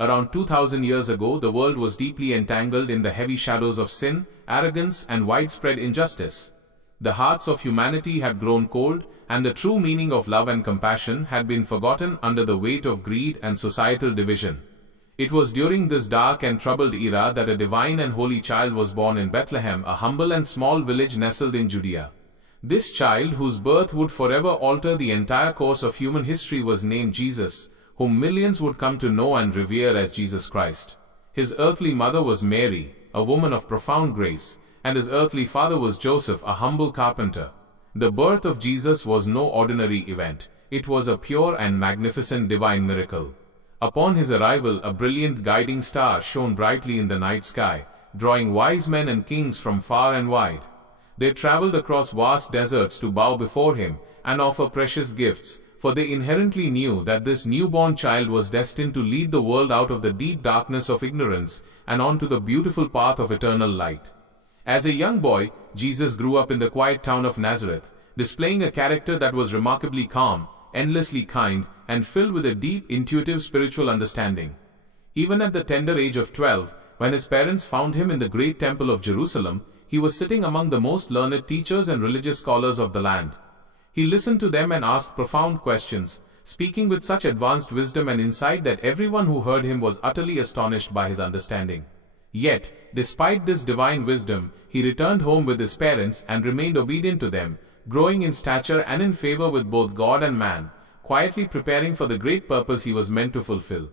Around 2000 years ago, the world was deeply entangled in the heavy shadows of sin, arrogance, and widespread injustice. The hearts of humanity had grown cold, and the true meaning of love and compassion had been forgotten under the weight of greed and societal division. It was during this dark and troubled era that a divine and holy child was born in Bethlehem, a humble and small village nestled in Judea. This child, whose birth would forever alter the entire course of human history, was named Jesus, whom millions would come to know and revere as Jesus Christ. His earthly mother was Mary, a woman of profound grace, and his earthly father was Joseph, a humble carpenter. The birth of Jesus was no ordinary event. It was a pure and magnificent divine miracle. Upon his arrival, a brilliant guiding star shone brightly in the night sky, drawing wise men and kings from far and wide. They traveled across vast deserts to bow before him and offer precious gifts, for they inherently knew that this newborn child was destined to lead the world out of the deep darkness of ignorance and onto the beautiful path of eternal light. As a young boy, Jesus grew up in the quiet town of Nazareth, displaying a character that was remarkably calm, endlessly kind, and filled with a deep, intuitive spiritual understanding. Even at the tender age of 12, when his parents found him in the great temple of Jerusalem, he was sitting among the most learned teachers and religious scholars of the land. He listened to them and asked profound questions, speaking with such advanced wisdom and insight that everyone who heard him was utterly astonished by his understanding. Yet, despite this divine wisdom, he returned home with his parents and remained obedient to them, growing in stature and in favor with both God and man, quietly preparing for the great purpose he was meant to fulfill.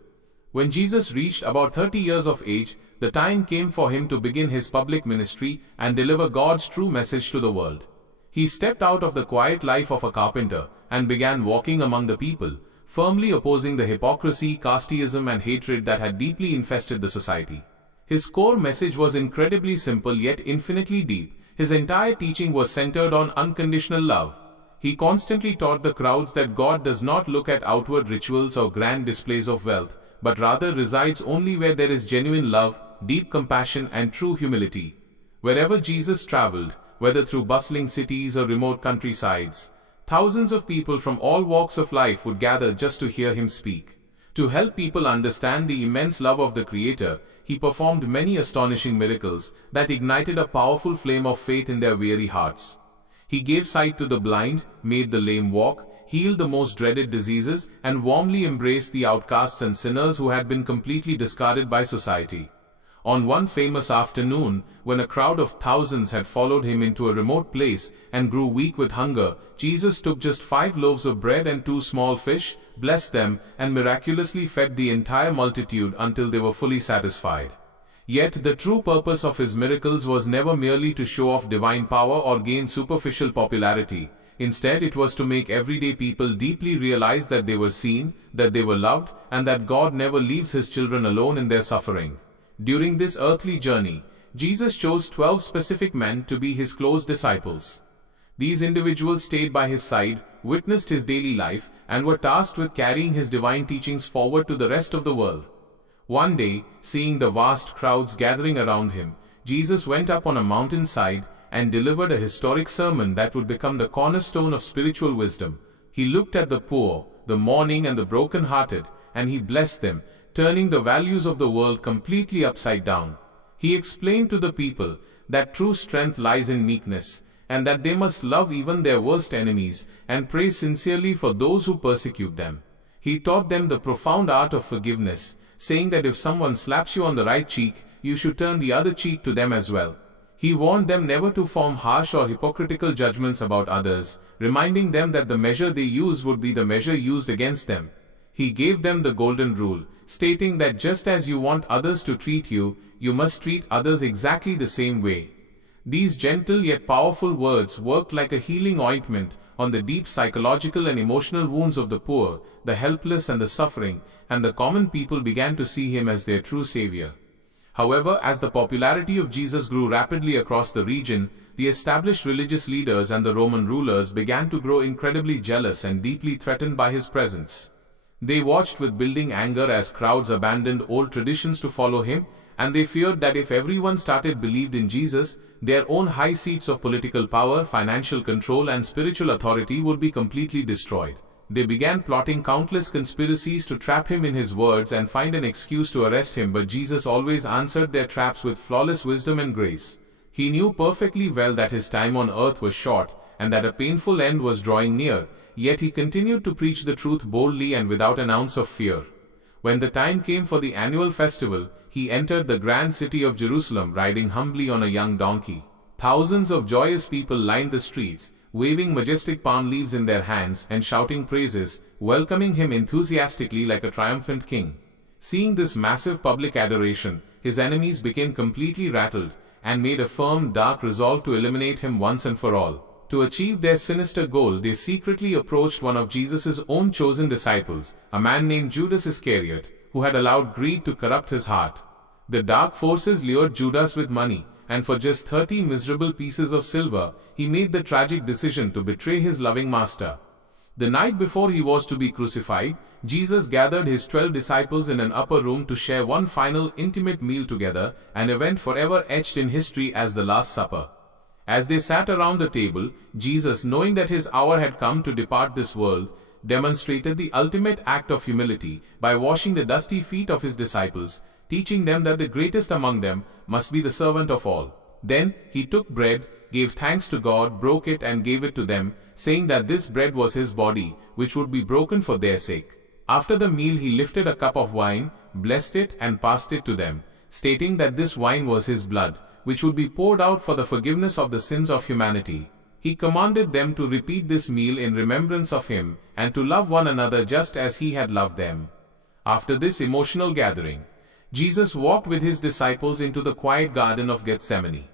When Jesus reached about 30 years of age, the time came for him to begin his public ministry and deliver God's true message to the world. He stepped out of the quiet life of a carpenter and began walking among the people, firmly opposing the hypocrisy, casteism, and hatred that had deeply infested the society. His core message was incredibly simple yet infinitely deep. His entire teaching was centered on unconditional love. He constantly taught the crowds that God does not look at outward rituals or grand displays of wealth, but rather resides only where there is genuine love, deep compassion, and true humility. Wherever Jesus traveled, whether through bustling cities or remote countrysides, thousands of people from all walks of life would gather just to hear him speak. To help people understand the immense love of the Creator, he performed many astonishing miracles that ignited a powerful flame of faith in their weary hearts. He gave sight to the blind, made the lame walk, healed the most dreaded diseases, and warmly embraced the outcasts and sinners who had been completely discarded by society. On one famous afternoon, when a crowd of thousands had followed him into a remote place and grew weak with hunger, Jesus took just 5 loaves of bread and 2 small fish, blessed them, and miraculously fed the entire multitude until they were fully satisfied. Yet the true purpose of his miracles was never merely to show off divine power or gain superficial popularity. Instead, it was to make everyday people deeply realize that they were seen, that they were loved, and that God never leaves his children alone in their suffering. During this earthly journey, Jesus chose 12 specific men to be his close disciples. These individuals stayed by his side, witnessed his daily life, and were tasked with carrying his divine teachings forward to the rest of the world. One day, seeing the vast crowds gathering around him, Jesus went up on a mountainside and delivered a historic sermon that would become the cornerstone of spiritual wisdom. He looked at the poor, the mourning, and the broken-hearted, and he blessed them, turning the values of the world completely upside down. He explained to the people that true strength lies in meekness, and that they must love even their worst enemies and pray sincerely for those who persecute them. He taught them the profound art of forgiveness, saying that if someone slaps you on the right cheek, you should turn the other cheek to them as well. He warned them never to form harsh or hypocritical judgments about others, reminding them that the measure they use would be the measure used against them. He gave them the golden rule, stating that just as you want others to treat you, you must treat others exactly the same way. These gentle yet powerful words worked like a healing ointment on the deep psychological and emotional wounds of the poor, the helpless, and the suffering, and the common people began to see him as their true savior. However, as the popularity of Jesus grew rapidly across the region, the established religious leaders and the Roman rulers began to grow incredibly jealous and deeply threatened by his presence. They watched with building anger as crowds abandoned old traditions to follow him, and they feared that if everyone believed in Jesus, their own high seats of political power, financial control, and spiritual authority would be completely destroyed. They began plotting countless conspiracies to trap him in his words and find an excuse to arrest him, but Jesus always answered their traps with flawless wisdom and grace. He knew perfectly well that his time on earth was short, and that a painful end was drawing near, yet he continued to preach the truth boldly and without an ounce of fear. When the time came for the annual festival, he entered the grand city of Jerusalem riding humbly on a young donkey. Thousands of joyous people lined the streets, waving majestic palm leaves in their hands and shouting praises, welcoming him enthusiastically like a triumphant king. Seeing this massive public adoration, his enemies became completely rattled and made a firm, dark resolve to eliminate him once and for all. To achieve their sinister goal, they secretly approached one of Jesus' own chosen disciples, a man named Judas Iscariot, who had allowed greed to corrupt his heart. The dark forces lured Judas with money, and for just 30 miserable pieces of silver, he made the tragic decision to betray his loving master. The night before he was to be crucified, Jesus gathered his 12 disciples in an upper room to share one final intimate meal together, an event forever etched in history as the Last Supper. As they sat around the table, Jesus, knowing that his hour had come to depart this world, demonstrated the ultimate act of humility by washing the dusty feet of his disciples, teaching them that the greatest among them must be the servant of all. Then he took bread, gave thanks to God, broke it and gave it to them, saying that this bread was his body, which would be broken for their sake. After the meal he lifted a cup of wine, blessed it and passed it to them, stating that this wine was his blood, which would be poured out for the forgiveness of the sins of humanity. He commanded them to repeat this meal in remembrance of him, and to love one another just as he had loved them. After this emotional gathering, Jesus walked with his disciples into the quiet garden of Gethsemane.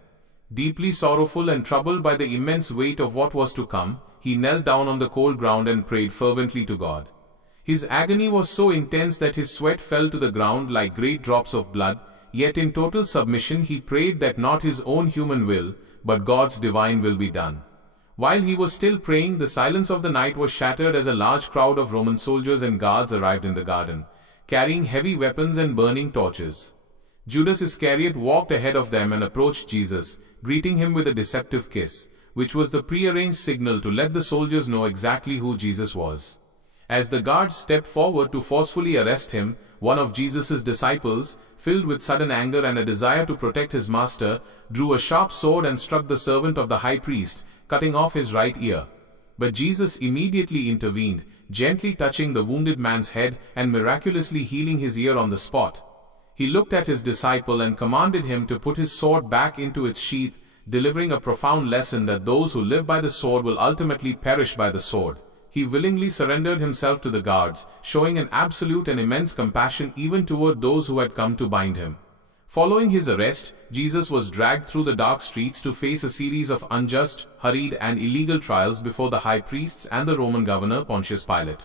Deeply sorrowful and troubled by the immense weight of what was to come, he knelt down on the cold ground and prayed fervently to God. His agony was so intense that his sweat fell to the ground like great drops of blood, yet in total submission he prayed that not his own human will, but God's divine will be done. While he was still praying, the silence of the night was shattered as a large crowd of Roman soldiers and guards arrived in the garden, carrying heavy weapons and burning torches. Judas Iscariot walked ahead of them and approached Jesus, greeting him with a deceptive kiss, which was the prearranged signal to let the soldiers know exactly who Jesus was. As the guards stepped forward to forcefully arrest him, one of Jesus' disciples, filled with sudden anger and a desire to protect his master, drew a sharp sword and struck the servant of the high priest, cutting off his right ear. But Jesus immediately intervened, gently touching the wounded man's head and miraculously healing his ear on the spot. He looked at his disciple and commanded him to put his sword back into its sheath, delivering a profound lesson that those who live by the sword will ultimately perish by the sword. He willingly surrendered himself to the guards, showing an absolute and immense compassion even toward those who had come to bind him. Following his arrest, Jesus was dragged through the dark streets to face a series of unjust, hurried and illegal trials before the high priests and the Roman governor Pontius Pilate.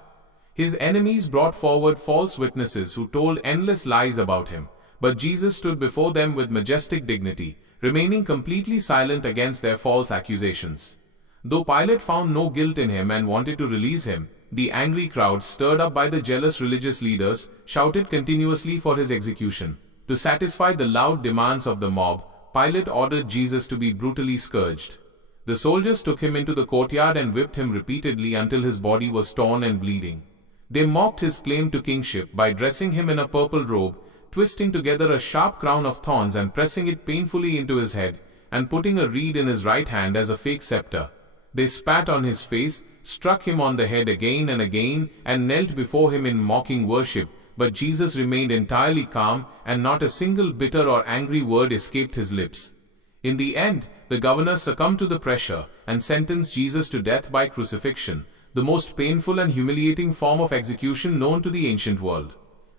His enemies brought forward false witnesses who told endless lies about him, but Jesus stood before them with majestic dignity, remaining completely silent against their false accusations. Though Pilate found no guilt in him and wanted to release him, the angry crowd, stirred up by the jealous religious leaders, shouted continuously for his execution. To satisfy the loud demands of the mob, Pilate ordered Jesus to be brutally scourged. The soldiers took him into the courtyard and whipped him repeatedly until his body was torn and bleeding. They mocked his claim to kingship by dressing him in a purple robe, twisting together a sharp crown of thorns and pressing it painfully into his head, and putting a reed in his right hand as a fake scepter. They spat on his face, struck him on the head again and again, and knelt before him in mocking worship, but Jesus remained entirely calm, and not a single bitter or angry word escaped his lips. In the end, the governor succumbed to the pressure and sentenced Jesus to death by crucifixion, the most painful and humiliating form of execution known to the ancient world.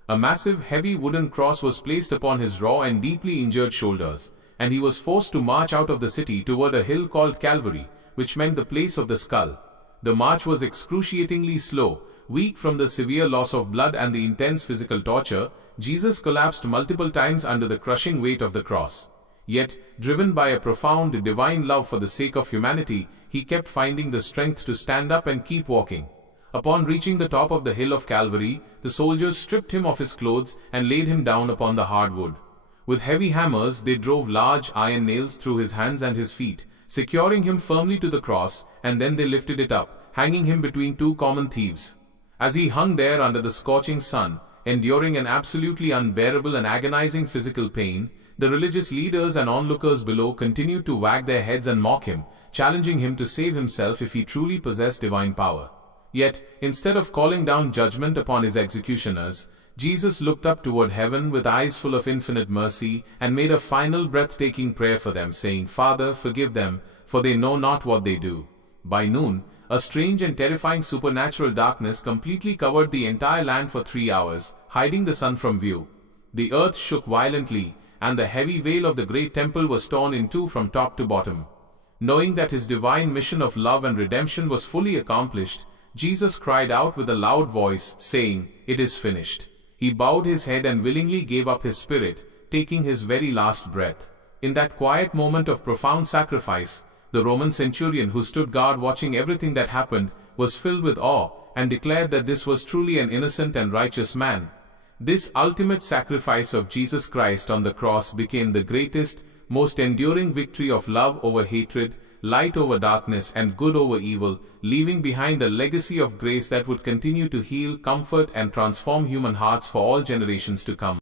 A massive, heavy wooden cross was placed upon his raw and deeply injured shoulders, and he was forced to march out of the city toward a hill called Calvary, which meant the place of the skull. The march was excruciatingly slow. Weak from the severe loss of blood and the intense physical torture, Jesus collapsed multiple times under the crushing weight of the cross. Yet, driven by a profound divine love for the sake of humanity, he kept finding the strength to stand up and keep walking. Upon reaching the top of the hill of Calvary, the soldiers stripped him of his clothes and laid him down upon the hard wood. With heavy hammers, they drove large iron nails through his hands and his feet, securing him firmly to the cross, and then they lifted it up, hanging him between two common thieves. As he hung there under the scorching sun, enduring an absolutely unbearable and agonizing physical pain, the religious leaders and onlookers below continued to wag their heads and mock him, challenging him to save himself if he truly possessed divine power. Yet, instead of calling down judgment upon his executioners, Jesus looked up toward heaven with eyes full of infinite mercy and made a final breathtaking prayer for them, saying, "Father, forgive them, for they know not what they do." By noon, a strange and terrifying supernatural darkness completely covered the entire land for 3 hours, hiding the sun from view. The earth shook violently, and the heavy veil of the great temple was torn in two from top to bottom. Knowing that his divine mission of love and redemption was fully accomplished, Jesus cried out with a loud voice, saying, "It is finished." He bowed his head and willingly gave up his spirit, taking his very last breath. In that quiet moment of profound sacrifice, the Roman centurion who stood guard watching everything that happened was filled with awe and declared that this was truly an innocent and righteous man. This ultimate sacrifice of Jesus Christ on the cross became the greatest, most enduring victory of love over hatred, light over darkness, and good over evil, leaving behind a legacy of grace that would continue to heal, comfort, and transform human hearts for all generations to come.